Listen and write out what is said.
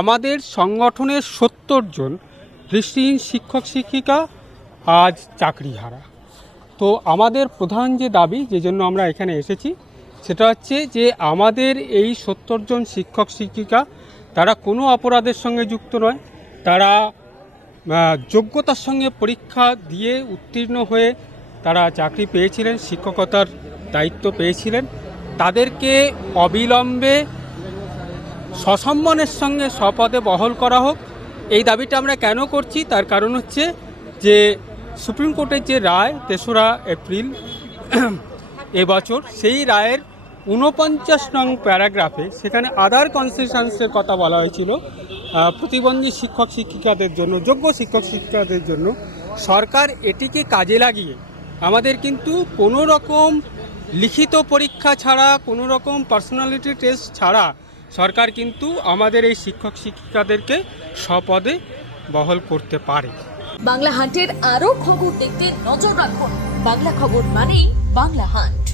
আমাদের সংগঠনের ৭০ জন দৃষ্টিহীন শিক্ষক শিক্ষিকা আজ চাকরিহারা। তো আমাদের প্রধান যে দাবি, যে জন্য আমরা এখানে এসেছি, সেটা হচ্ছে যে আমাদের এই ৭০ জন শিক্ষক শিক্ষিকা তারা কোনো অপরাধের সঙ্গে যুক্ত নয়। তারা যোগ্যতার সঙ্গে পরীক্ষা দিয়ে উত্তীর্ণ হয়ে তারা চাকরি পেয়েছিলেন, শিক্ষকতার দায়িত্ব পেয়েছিলেন। তাদেরকে অবিলম্বে সসম্মানের সঙ্গে স্বপদে বহাল করা হোক। এই দাবিটা আমরা কেন করছি, তার কারণ হচ্ছে যে সুপ্রিম কোর্টের যে রায় ৩রা এপ্রিল এবছর, সেই রায়ের ৪৯ নং প্যারাগ্রাফে সেখানে আদার কনসেশনসের কথা বলা হয়েছিল প্রতিবন্ধী শিক্ষক শিক্ষিকাদের জন্য, যোগ্য শিক্ষক শিক্ষিকাদের জন্য। সরকার এটিকে কাজে লাগিয়ে আমাদের কিন্তু কোনো রকম লিখিত পরীক্ষা ছাড়া, কোনো রকম পার্সোনালিটি টেস্ট ছাড়া সরকার কিন্তু আমাদের এই শিক্ষক শিক্ষিকাদেরকে স্বপদে বহাল করতে পারে। বাংলা হান্টের আরও খবর দেখতে নজর রাখুন। বাংলা খবর মানেই বাংলা হান্ট।